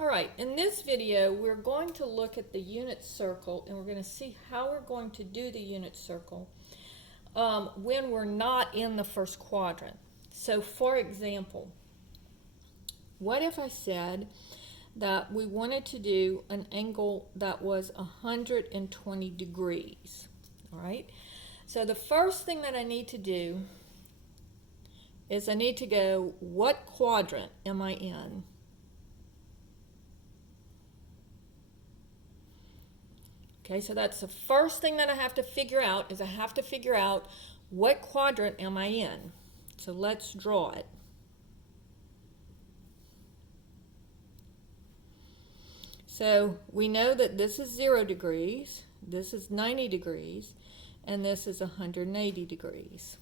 All right, in this video, we're going to look at the unit circle and we're going to see how we're going to do the unit circle when we're not in the first quadrant. So for example, what if I said that we wanted to do an angle that was 120 degrees, all right? So the first thing that I need to do is I need to go, what quadrant am I in? Okay, so that's the first thing that I have to figure out is I have to figure out what quadrant am I in. So let's draw it. So we know that this is 0 degrees, this is 90 degrees, and this is 180 degrees.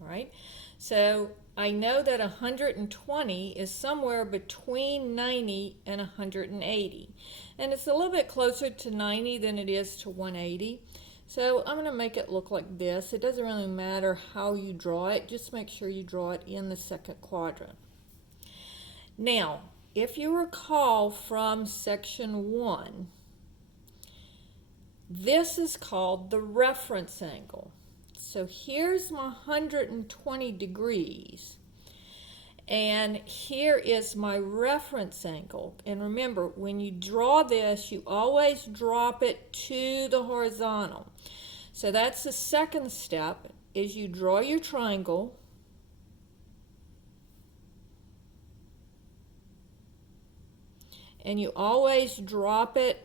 All right, so I know that 120 is somewhere between 90 and 180. And it's a little bit closer to 90 than it is to 180. So I'm going to make it look like this. It doesn't really matter how you draw it. Just make sure you draw it in the second quadrant. Now, if you recall from section 1, this is called the reference angle. So here's my 120 degrees, and here is my reference angle. And remember, when you draw this, you always drop it to the horizontal. So that's the second step, is you draw your triangle, and you always drop it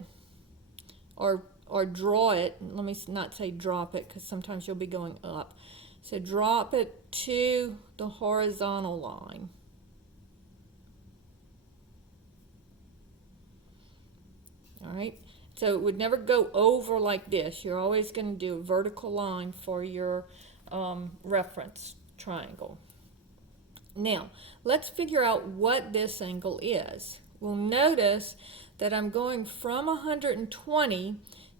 or draw it. Let me not say drop it because sometimes you'll be going up. So drop it to the horizontal line. All right, so it would never go over like this. You're always going to do a vertical line for your reference triangle. Now, let's figure out what this angle is. We'll notice that I'm going from 120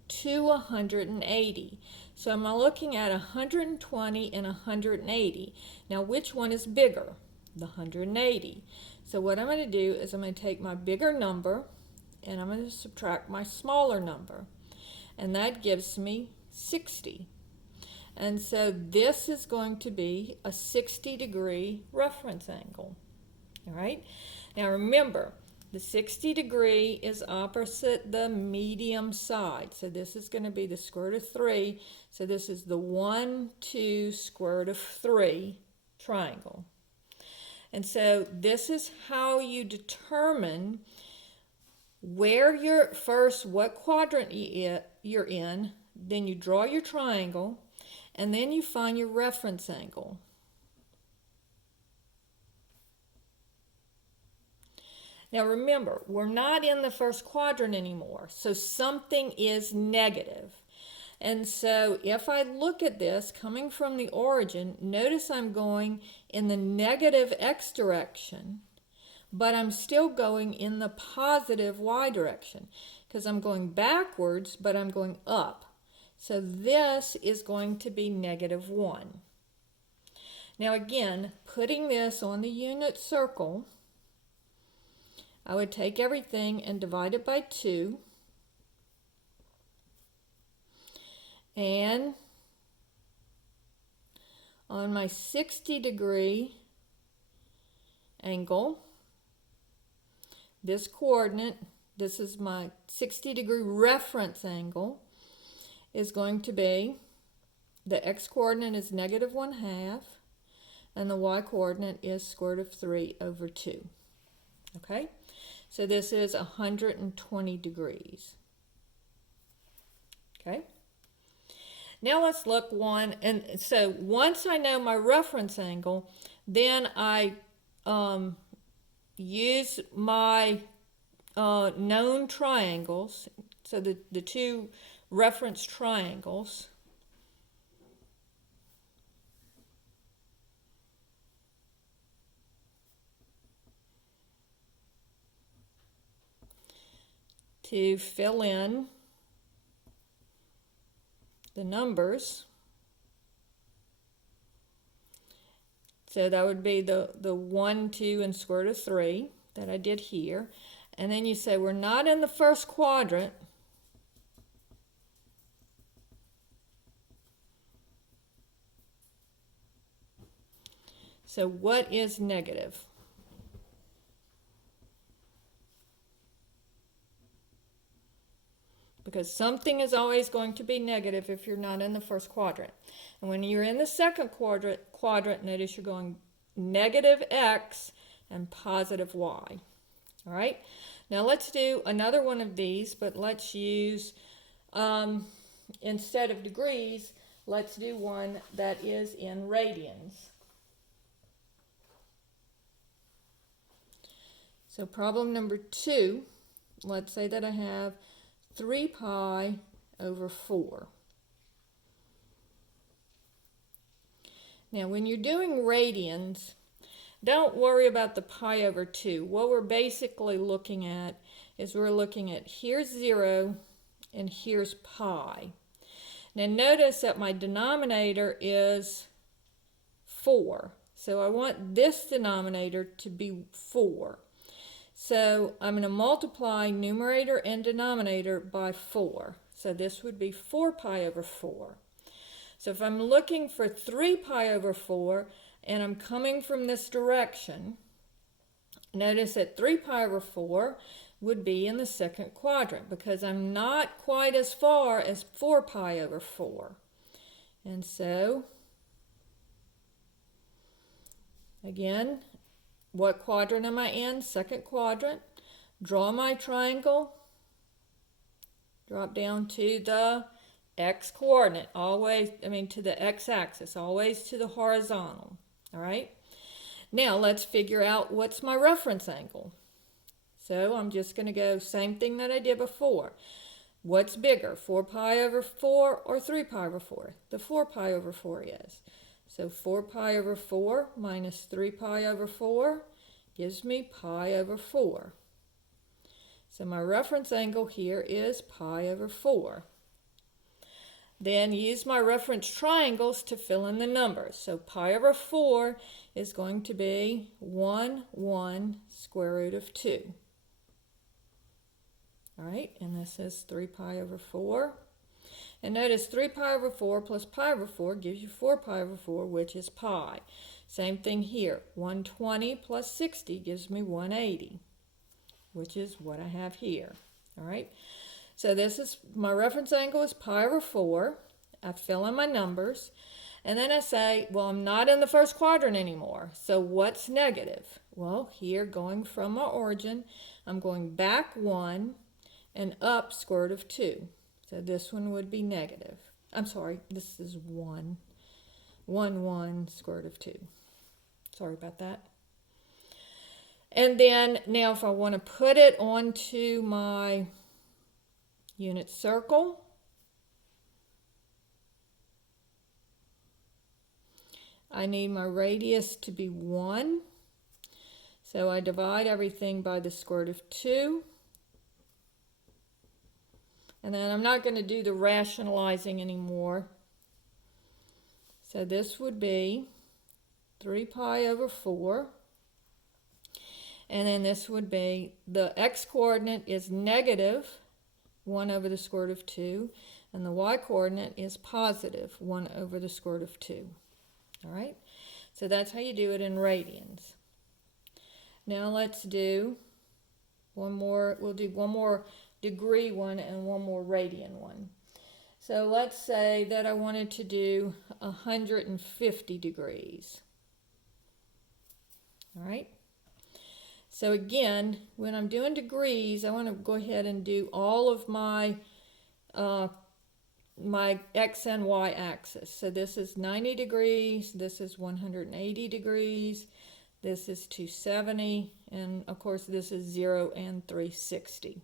to 180. So I'm looking at 120 and 180. Now, which one is bigger? The 180. So what I'm going to do is I'm going to take my bigger number and I'm going to subtract my smaller number. And that gives me 60. And so this is going to be a 60-degree reference angle. All right? Now remember, the 60 degree is opposite the medium side. So this is going to be the square root of 3. So this is the 1, 2, square root of 3 triangle. And so this is how you determine where you're first, what quadrant you're in, then you draw your triangle, and then you find your reference angle. Now remember, we're not in the first quadrant anymore, so something is negative. And so if I look at this coming from the origin, notice I'm going in the negative x direction, but I'm still going in the positive y direction because I'm going backwards, but I'm going up. So this is going to be -1. Now again, putting this on the unit circle, I would take everything and divide it by 2. And on my 60-degree angle, this coordinate, this is my 60-degree reference angle, is going to be, the x-coordinate is -1/2, and the y-coordinate is square root of 3 over 2. Okay? So this is 120 degrees. Okay? Now let's look one, and so once I know my reference angle, then I use my known triangles, so the two reference triangles. To fill in the numbers. So that would be the 1, 2, and square root of 3 that I did here. And then you say we're not in the first quadrant. So what is negative? Because something is always going to be negative if you're not in the first quadrant. And when you're in the second quadrant, notice you're going negative x and positive y. All right? Now let's do another one of these, but let's use, instead of degrees, let's do one that is in radians. So problem number 2, let's say that I have 3 pi over 4. Now when you're doing radians, don't worry about the pi over 2. What we're basically looking at is we're looking at here's 0 and here's pi. Now notice that my denominator is 4. So I want this denominator to be 4. So I'm going to multiply numerator and denominator by 4. So this would be 4 pi over 4. So if I'm looking for 3 pi over 4 and I'm coming from this direction, notice that 3 pi over 4 would be in the second quadrant because I'm not quite as far as 4 pi over 4. And so, again, what quadrant am I in? Second quadrant. Draw my triangle. Drop down to the x-coordinate. To the x-axis. Always to the horizontal. All right? Now let's figure out what's my reference angle. So I'm just going to go same thing that I did before. What's bigger, 4 pi over 4 or 3 pi over 4? The 4 pi over 4 is. So 4 pi over 4 minus 3 pi over 4 gives me pi over 4. So my reference angle here is pi over 4. Then use my reference triangles to fill in the numbers. So pi over 4 is going to be 1 square root of 2. All right, and this is 3 pi over 4. And notice 3 pi over 4 plus pi over 4 gives you 4 pi over 4, which is pi. Same thing here. 120 plus 60 gives me 180, which is what I have here. All right. So this is, my reference angle is pi over 4. I fill in my numbers. And then I say, well, I'm not in the first quadrant anymore. So what's negative? Well, here going from my origin, I'm going back 1 and up square root of 2. So this one would be negative. I'm sorry, this is 1 square root of 2. Sorry about that. And then now if I want to put it onto my unit circle, I need my radius to be 1. So I divide everything by the square root of 2. And then I'm not going to do the rationalizing anymore. So this would be 3 pi over 4. And then this would be, the x-coordinate is negative 1 over the square root of 2. And the y-coordinate is positive 1 over the square root of 2. All right? So that's how you do it in radians. Now let's do one more. We'll do one more degree one and one more radian one. So let's say that I wanted to do 150 degrees. All right. So again, when I'm doing degrees, I want to go ahead and do all of my my x and y axis. So this is 90 degrees, this is 180 degrees, this is 270, and of course this is 0 and 360.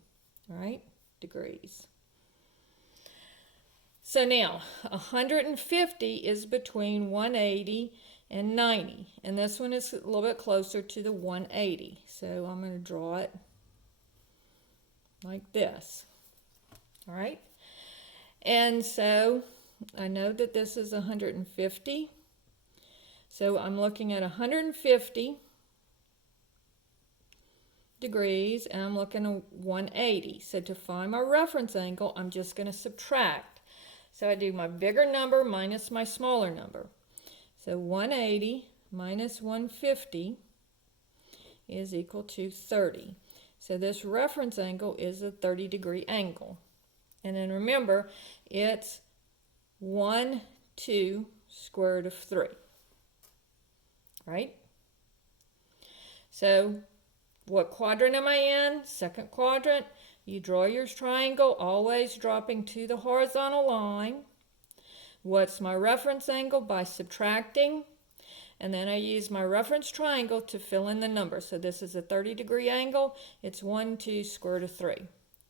All right, degrees. So now, 150 is between 180 and 90, and this one is a little bit closer to the 180. So I'm going to draw it like this. All right, and so I know that this is 150. So I'm looking at 150 degrees, and I'm looking at 180. So to find my reference angle, I'm just going to subtract. So I do my bigger number minus my smaller number. So 180 minus 150 is equal to 30. So this reference angle is a 30-degree angle. And then remember, it's 1, 2, square root of 3. Right? So what quadrant am I in? Second quadrant. You draw your triangle, always dropping to the horizontal line. What's my reference angle? By subtracting. And then I use my reference triangle to fill in the number. So this is a 30-degree angle. It's 1, 2, square root of 3.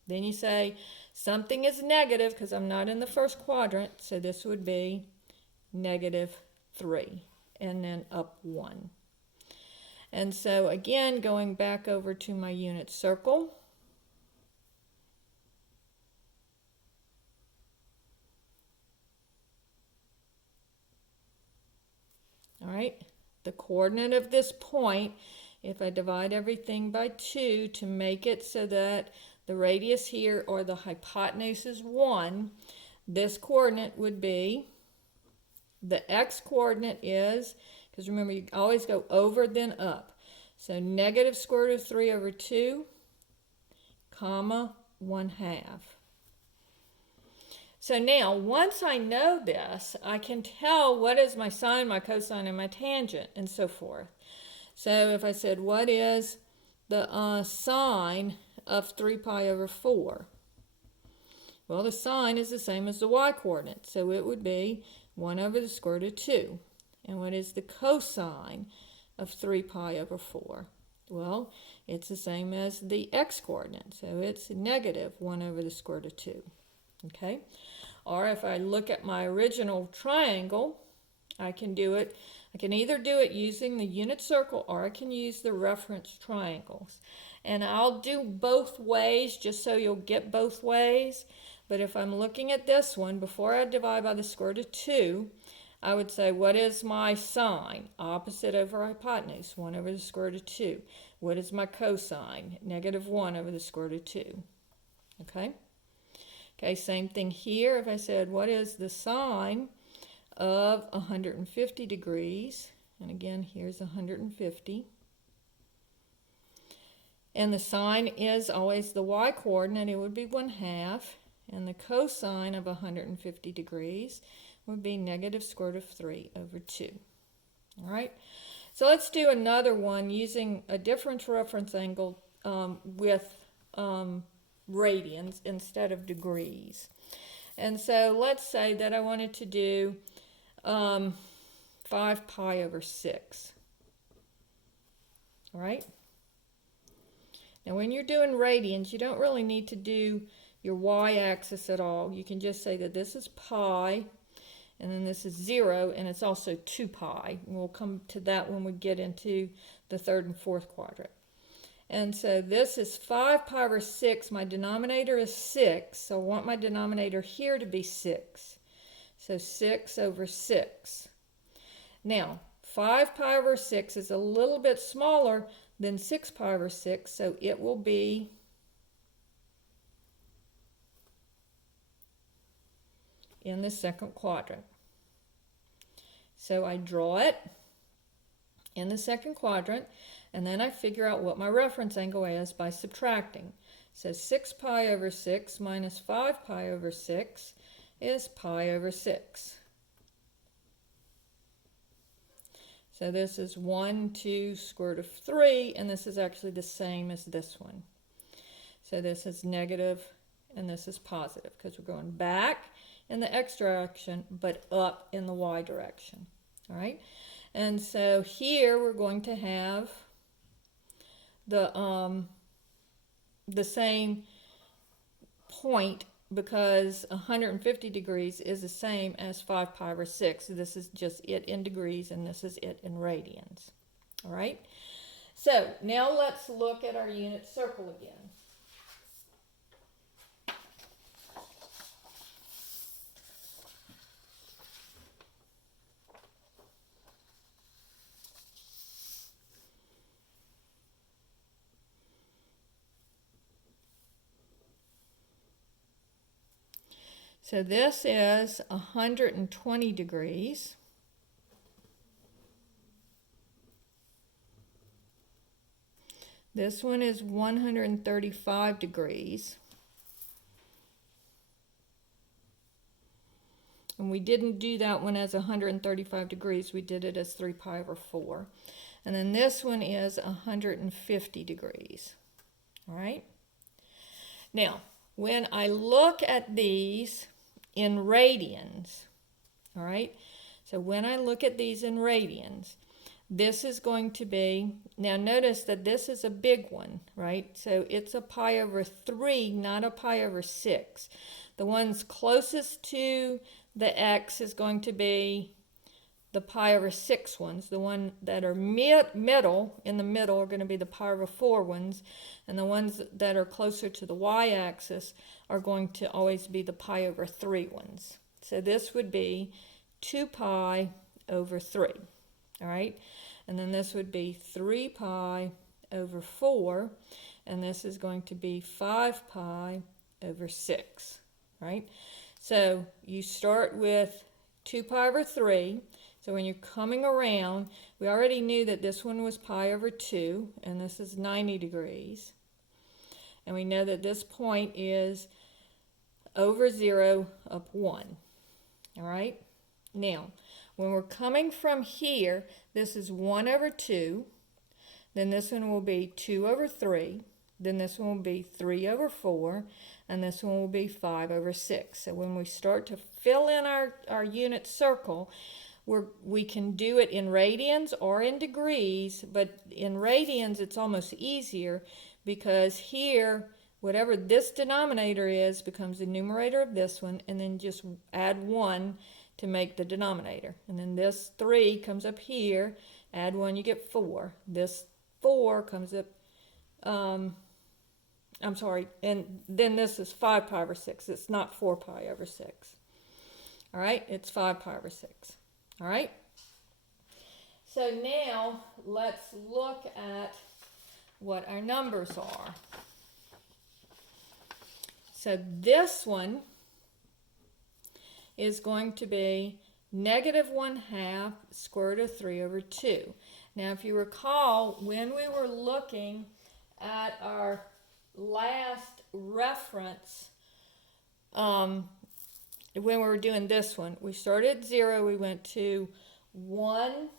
Then you say something is negative because I'm not in the first quadrant. So this would be negative 3. And then up 1. And so again, going back over to my unit circle. All right, the coordinate of this point, if I divide everything by 2 to make it so that the radius here or the hypotenuse is 1, this coordinate would be, the x coordinate is, because remember you always go over then up. So negative square root of 3 over 2, comma, 1/2. So now, once I know this, I can tell what is my sine, my cosine, and my tangent, and so forth. So if I said, what is the sine of 3 pi over 4? Well, the sine is the same as the y-coordinate, so it would be 1 over the square root of 2. And what is the cosine of 3 pi over 4? Well, it's the same as the x-coordinate, so it's negative 1 over the square root of 2. Okay? Or if I look at my original triangle, I can do it. I can either do it using the unit circle or I can use the reference triangles. And I'll do both ways just so you'll get both ways. But if I'm looking at this one, before I divide by the square root of 2, I would say, what is my sine? Opposite over hypotenuse, 1 over the square root of 2. What is my cosine? Negative 1 over the square root of 2. Okay? Okay, same thing here. If I said, what is the sine of 150 degrees? And again, here's 150. And the sine is always the y-coordinate. It would be 1/2. And the cosine of 150 degrees would be negative square root of 3 over 2. All right? So let's do another one using a different reference angle with radians instead of degrees. And so let's say that I wanted to do 5 pi over 6. All right? Now when you're doing radians, you don't really need to do your y-axis at all. You can just say that this is pi, and then this is 0, and it's also 2 pi. And we'll come to that when we get into the third and fourth quadrant. And so this is 5 pi over 6. My denominator is 6, so I want my denominator here to be 6. So 6 over 6. Now, 5 pi over 6 is a little bit smaller than 6 pi over 6, so it will be in the second quadrant. So I draw it in the second quadrant, and then I figure out what my reference angle is by subtracting. So 6 pi over 6 minus 5 pi over 6 is pi over 6. So this is 1, 2, square root of 3, and this is actually the same as this one. So this is negative, and this is positive, because we're going back in the x direction, but up in the y direction. All right? And so here we're going to have the same point, because 150 degrees is the same as 5 pi over 6. So this is just it in degrees, and this is it in radians. All right? So now let's look at our unit circle again. So this is 120 degrees. This one is 135 degrees. And we didn't do that one as 135 degrees. We did it as 3 pi over 4. And then this one is 150 degrees. All right? Now, when I look at these in radians, all right? So when I look at these in radians, this is going to be, now notice that this is a big one, right? So it's a pi over 3, not a pi over 6. The ones closest to the x is going to be the pi over 6 ones. The one that are in the middle are going to be the pi over 4 ones. And the ones that are closer to the y-axis are going to always be the pi over 3 ones. So this would be 2 pi over 3. All right? And then this would be 3 pi over 4. And this is going to be 5 pi over 6. Right? So you start with 2 pi over 3. So when you're coming around, we already knew that this one was pi over 2, and this is 90 degrees. And we know that this point is over 0 up 1. All right? Now, when we're coming from here, this is 1 over 2. Then this one will be 2 over 3. Then this one will be 3 over 4. And this one will be 5 over 6. So when we start to fill in our unit circle, we can do it in radians or in degrees, but in radians it's almost easier because here, whatever this denominator is becomes the numerator of this one, and then just add 1 to make the denominator. And then this 3 comes up here, add 1, you get 4. This 4 comes up, I'm sorry, and then this is 5 pi over 6. It's not 4 pi over 6. All right, it's 5 pi over 6. All right? So now let's look at what our numbers are. So this one is going to be negative 1/2 square root of 3 over 2. Now if you recall, when we were looking at our last reference, when we were doing this one, we started at 0, we went to 1,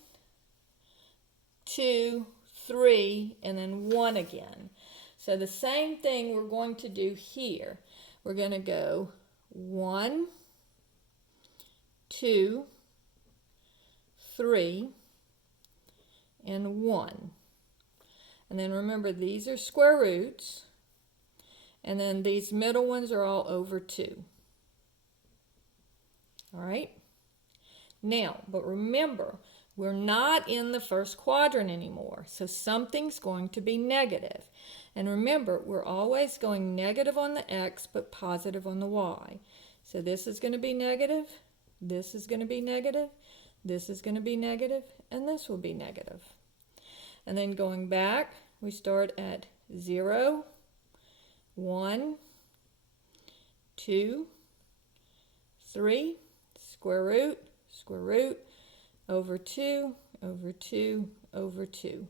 2, 3, and then 1 again. So the same thing we're going to do here. We're going to go 1, 2, 3, and 1. And then remember, these are square roots, and then these middle ones are all over 2. All right? Now, but remember, we're not in the first quadrant anymore, so something's going to be negative. And remember, we're always going negative on the x, but positive on the y. So this is going to be negative, this is going to be negative, this is going to be negative, and this will be negative. And then going back, we start at 0, 1, 2, 3, square root, over 2, over 2, over 2,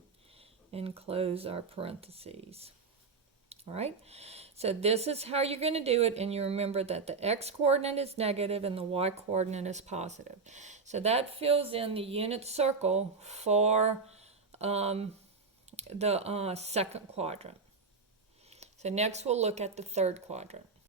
and close our parentheses. All right? So this is how you're going to do it, and you remember that the x-coordinate is negative and the y-coordinate is positive. So that fills in the unit circle for the second quadrant. So next we'll look at the third quadrant.